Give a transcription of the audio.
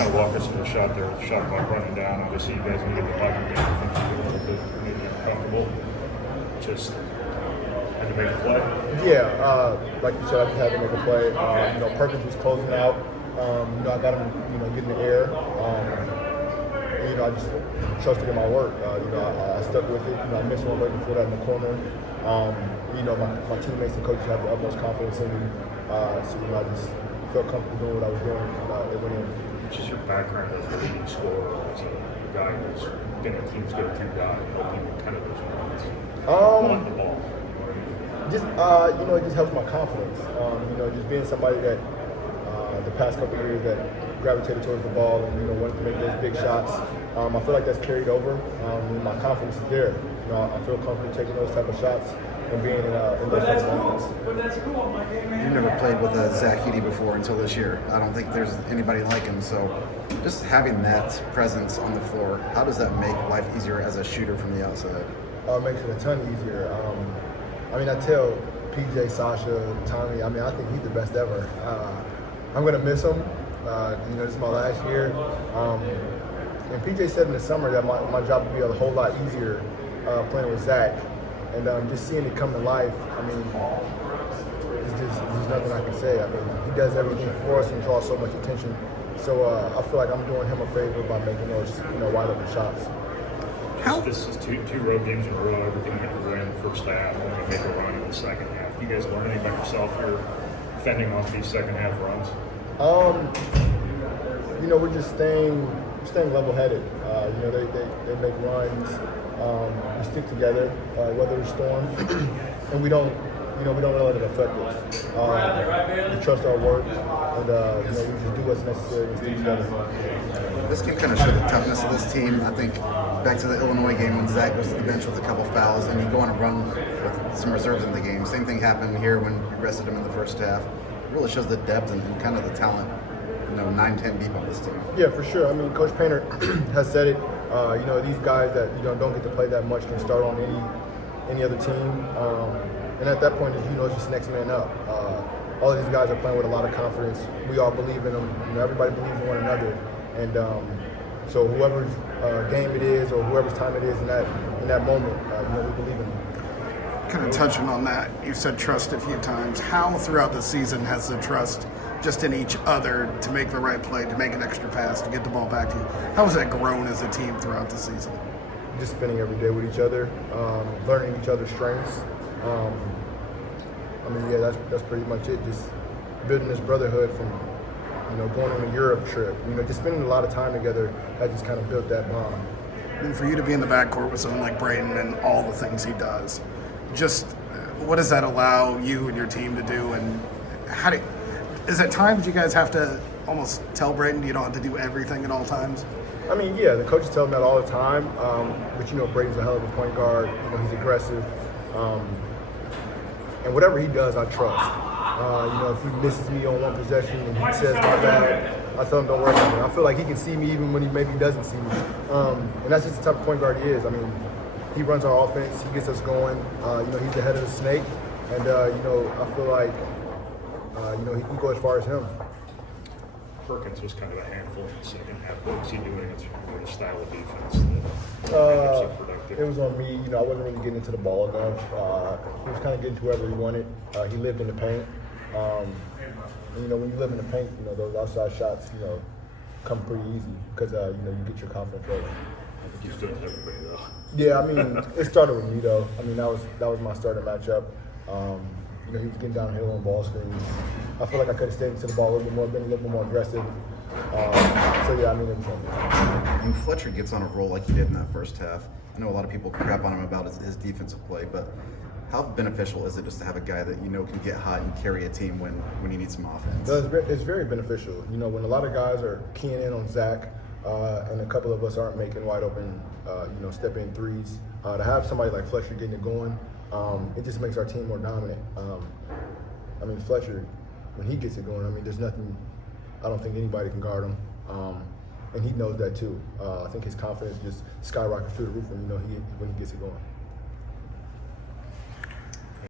kind of walk us through the shot there, the shot clock running down. Obviously, you guys needed the puck and get things a little bit maybe uncomfortable. Just had to make a play. Yeah, like you said, I just had to make a play. Perkins was closing out. I got him, getting the air. I just trusted in my work. I stuck with it. I missed one right before that in the corner. My teammates and coaches have the utmost confidence in me. I just felt comfortable doing what I was doing. It went in. Just your background as a leading scorer, as a guy who's been a team's go-to guy, helping kind of those moments. On the ball. It just helps my confidence. Just being somebody that the past couple of years that gravitated towards the ball and wanted to make those big shots. I feel like that's carried over. My confidence is there. I feel comfortable taking those type of shots and being in those type of moments. You never played with Zach Edey before until this year. I don't think there's anybody like him. So just having that presence on the floor, how does that make life easier as a shooter from the outside? It makes it a ton easier. I tell PJ, Sasha, Tommy, I think he's the best ever. I'm going to miss him. This is my last year. And PJ said in the summer that my job would be a whole lot easier playing with Zach. And just seeing it come to life, there's nothing I can say. He does everything for us and draws so much attention. So I feel like I'm doing him a favor by making those wide open shots. This is two road games in a row. Everything that you ran in the first half, and you make a run in the second half. You guys learn anything about yourself here, fending off these second half runs? We're just staying level-headed. They make runs. We stick together, weather the storm, and we don't let it affect us. We trust our work, and we just do what's necessary and stick together. This game kind of showed the toughness of this team. I think back to the Illinois game when Zach goes to the bench with a couple fouls and you go on a run with some reserves in the game. Same thing happened here when you rested him in the first half. It really shows the depth and kind of the talent, 9-10 deep on this team. Yeah, for sure. Coach Painter has said it. These guys that don't get to play that much can start on any other team. And at that point, it's just next man up. All of these guys are playing with a lot of confidence. We all believe in them. Everybody believes in one another. And so whoever's game it is or whoever's time it is in that moment, we believe in them. Kind of touching on that, you said trust a few times. How throughout the season has the trust just in each other to make the right play, to make an extra pass, to get the ball back to you, how has that grown as a team throughout the season? Just spending every day with each other, learning each other's strengths. That's pretty much it. Just building this brotherhood from going on a Europe trip. Just spending a lot of time together. That just kind of built that bond. And for you to be in the backcourt with someone like Brayden and all the things he does, just what does that allow you and your team to do? And is it times you guys have to almost tell Brayden you don't have to do everything at all times? The coaches tell him that all the time. But Brayden's a hell of a point guard. He's aggressive. And whatever he does, I trust. If he misses me on one possession and he says my bad, I tell him don't worry about it. I feel like he can see me even when he maybe doesn't see me. And that's just the type of point guard he is. He runs our offense. He gets us going. He's the head of the snake. And, I feel like, he can go as far as him. Perkins was kind of a handful in the second half. What was he doing against your style of defense that so productive? It was on me. I wasn't really getting into the ball enough. He was kind of getting to wherever he wanted. He lived in the paint. When you live in the paint, those outside shots, come pretty easy because, you get your confidence right. I think he's doing everybody though. Yeah, it started with me though. That was my starting matchup. He was getting downhill on ball screens. I feel like I could have stayed into the ball a little bit more, been a little bit more aggressive. It was on me. When Fletcher gets on a roll like he did in that first half, I know a lot of people crap on him about his defensive play, but how beneficial is it just to have a guy that can get hot and carry a team when you need some offense? It's very beneficial. When a lot of guys are keying in on Zach and a couple of us aren't making wide open, step-in threes, to have somebody like Fletcher getting it going, it just makes our team more dominant. Fletcher, when he gets it going, there's nothing, I don't think anybody can guard him. And he knows that too. I think his confidence just skyrockets through the roof when he gets it going.